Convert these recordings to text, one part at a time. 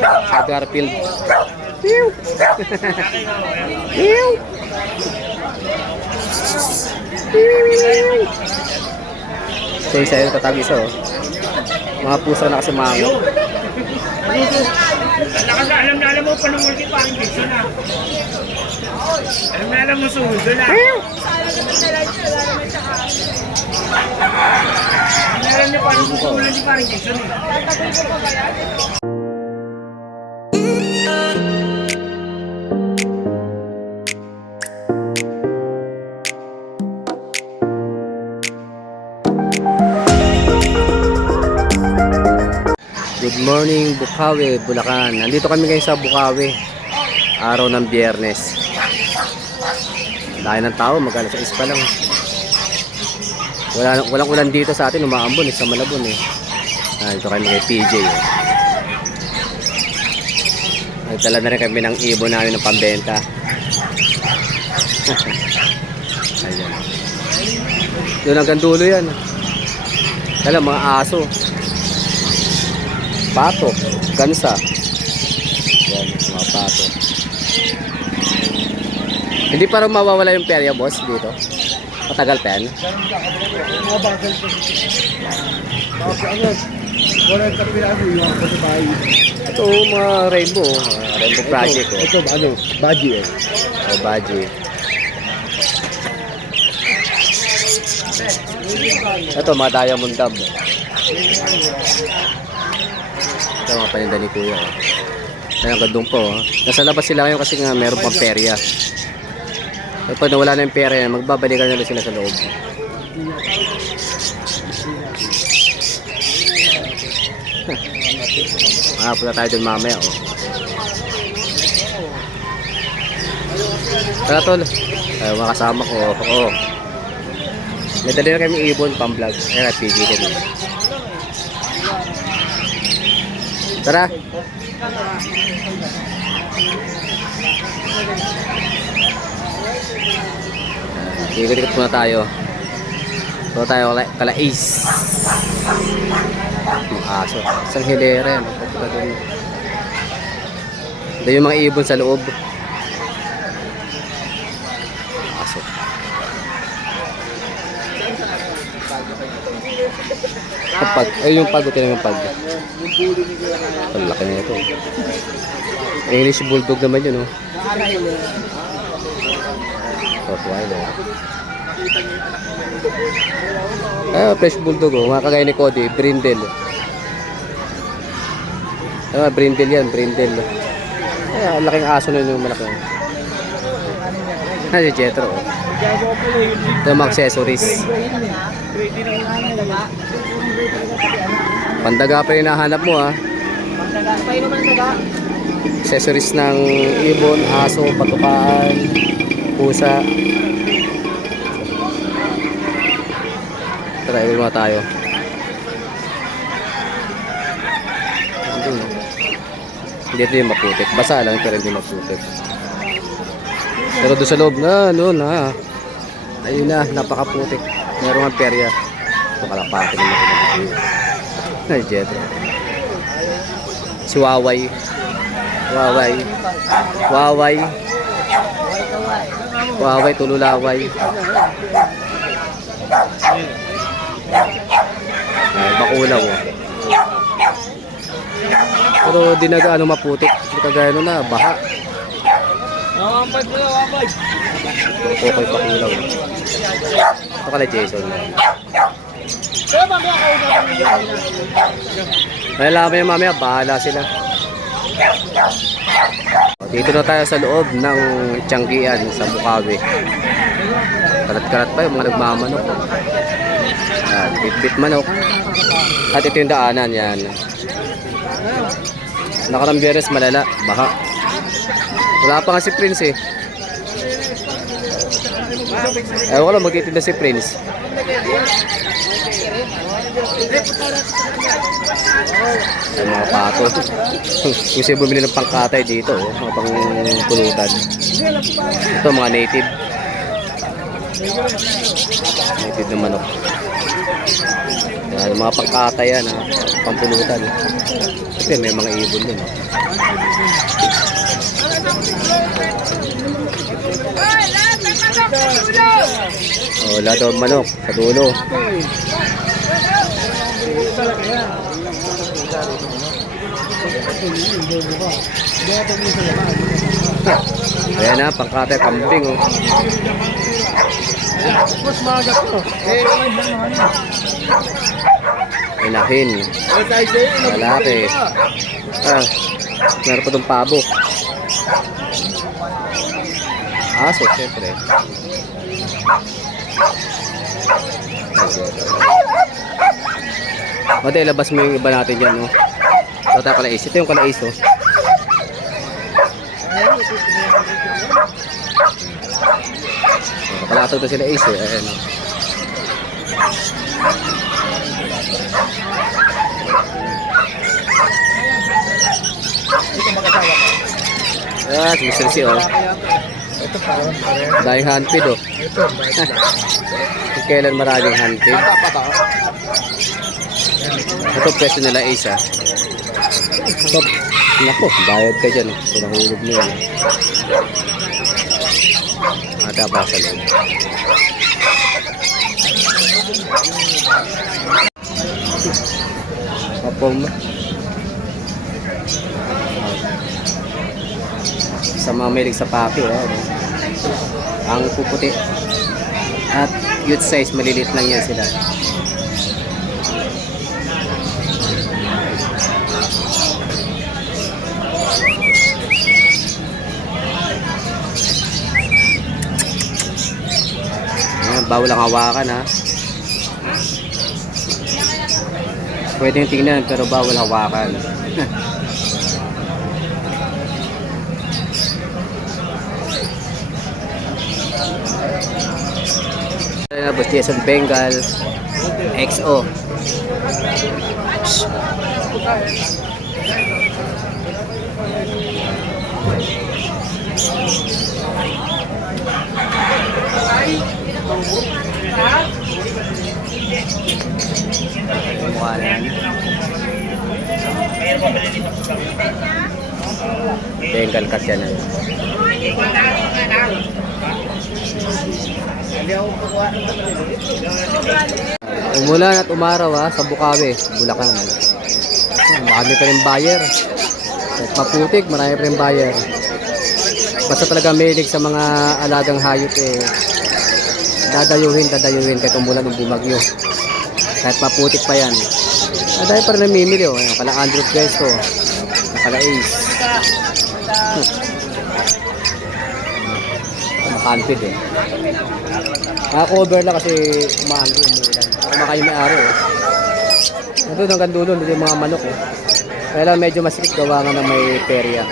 Sa Garfield. Pew! Pew! Say sa'yo tatagis oh. Mga puso na kasi mango. Alam mo, panungol kita ang picture na. Alam mo, sumunod na. Alam niyo, parang susunod di parang picture na. Good morning, Bukawi, Bulacan. Nandito kami ngayon sa Bukawi. Araw ng Biyernes. Dahil ng tao, mag-alas 6 pa lang. Walang ulan dito sa atin, umaambon sa Malabon eh. Dito kami kay PJ. Nagdala na rin kami ng ibon namin ng pambenta. Ayan. Doon hanggang dulo yan. Kala mga aso. Pato, gansa. Yan, mga pato. Hindi pa rin mawawala yung perya, boss, dito. Matagal pa yan. Ito, mga rainbow. Rainbow project. Oh. Ito, ano? Baji eh. Oh, baji. Ito, mga diamond dub. Ito mga paninda ni Kuya. Ayan, gandong po. Nasa labas sila ngayon kasi nga meron pang perya. At pag nawala na yung perya, magbabalikan na sila sa loob. Punta tayo dun mamaya. Oh. Tara tol. Ay, mga kasama ko. Oh. May dali na kami ibon pang vlog. Ayan, pigilin. Tara. Ikot-ikot muna tayo. Ito tayo kalais. Ang aso. Isang hilera yan. Ito yung mga ibon sa loob. Aso. Pag, ay yung pag, ito yung pag. Ang laki na ito. English bulldog naman yun, oh. Rottweiler. Fresh bulldog, oh. Mga kagaya ni Cody, brindle. Brindle yan, brindle. Ang laking aso na yun yung malaki. Si Jetro, oh. Ito yung mga accessories. Pandaga pa yung nahanap mo, ha. Accessories ng ibon, aso, patukaan, pusa. Tara, ibon mga tayo. Hindi ito yung maputik. Basa lang pero hindi maputik. Pero doon sa loob na, no, na. Ayun na, napakaputik. Meron ang perya. Ito kalapati naman ito. Ay, Jetro. Si Waway. Waway. Waway. Waway, tululaway. Ay, bakulaw. Oh. Pero di na gaano maputik. Hindi kagaya nun na, baha. Okay, bakulaw. Ito kala Jason. Malalaman yung mamaya, bahala sila. Dito na tayo sa loob ng Tianggian sa Bukawi. Karat-karat pa yung mga nagmamanok. Bit-bit manok. At ito yung daanan yan. Nakarang Biyernes malala, baha. Wala pa nga si Prince eh. Ewan ko lang magtitinda si Prince. Ay, mga pato. Kung siya bumili ng pangkatay dito, oh, mga pang pulutan. Ito mga native. Native na manok. Yan, mga pangkata yan, ha? Pampulutan. Kasi may mga ibon din. Oh, lahat ng manok sa dulo. Ayan na, pangkata, kambing. Oh. Mas magas to. Inahin. Lalaki. Meron pa itong pabo. Aso, syempre. Mate, labas mo yung iba natin dyan, no? Ito tayo kalais. Ito yung kalais, oh. Nakalatag na sila Ace, eh. Ayan, oh. Ah, si Mr. C, oh. Dahil handpid, oh. Kailan maraming handpid. Ito pwesto nila Ace, ah. Stop. Naku, bayad ka dyan, oh. Pinahulog mo yan. Ada pa sa loob. Papom. Sa mga mahilig sa papi, ang puputi at youth size, malilit lang yan sila. Bawal ang hawakan, ha. Pwede yung tingnan pero bawal hawakan. Bustiasan Bengal XO. Mukha na yan. Bengal cut yan. Umulan at umaraw, ha, sa Bukawi, Bulacan. Marami pa rin buyer. At maputik, marami pa rin buyer. Basta talaga mahilig sa mga alagang hayop, eh. Dadayuhin kahit umulan o bumagyo. Kahit maputik pa yan. Dahil pa rin namimili, oh. Ayan, kala Andrew Presto, kala Ace. Makampid, eh. Cover lang kasi umaanggo, umulan. Kumakain may araw, eh. Nandun hanggang dulo, hindi yung mga manok, eh. Kaya lang medyo masikip gawa nga ng may perya.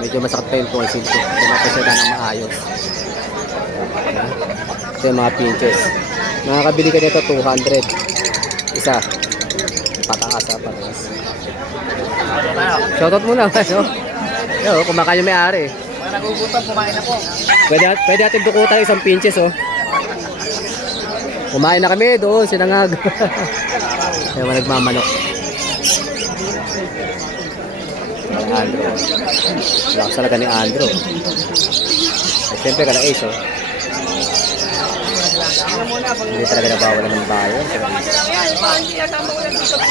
Medyo masakit pa yung tonsil ko. Kaya napasya na maayos. Ito yung mga pinches. Nakakabili ka nito 200. Isa. Pataas, ha, pataas. Shoutout muna. Yo, kumakain yung may-ari. Nagugutom, kumain na po. Pwede natin dukutan isang pinches, oh. Kumain na kami doon, sinangag. Kaya nagmamanok. Andrew. Lakas talaga ni Andrew. At siyempre kala Ace, oh. Hindi talaga nabawalan ng bayan. Hindi yata mo lang dito po.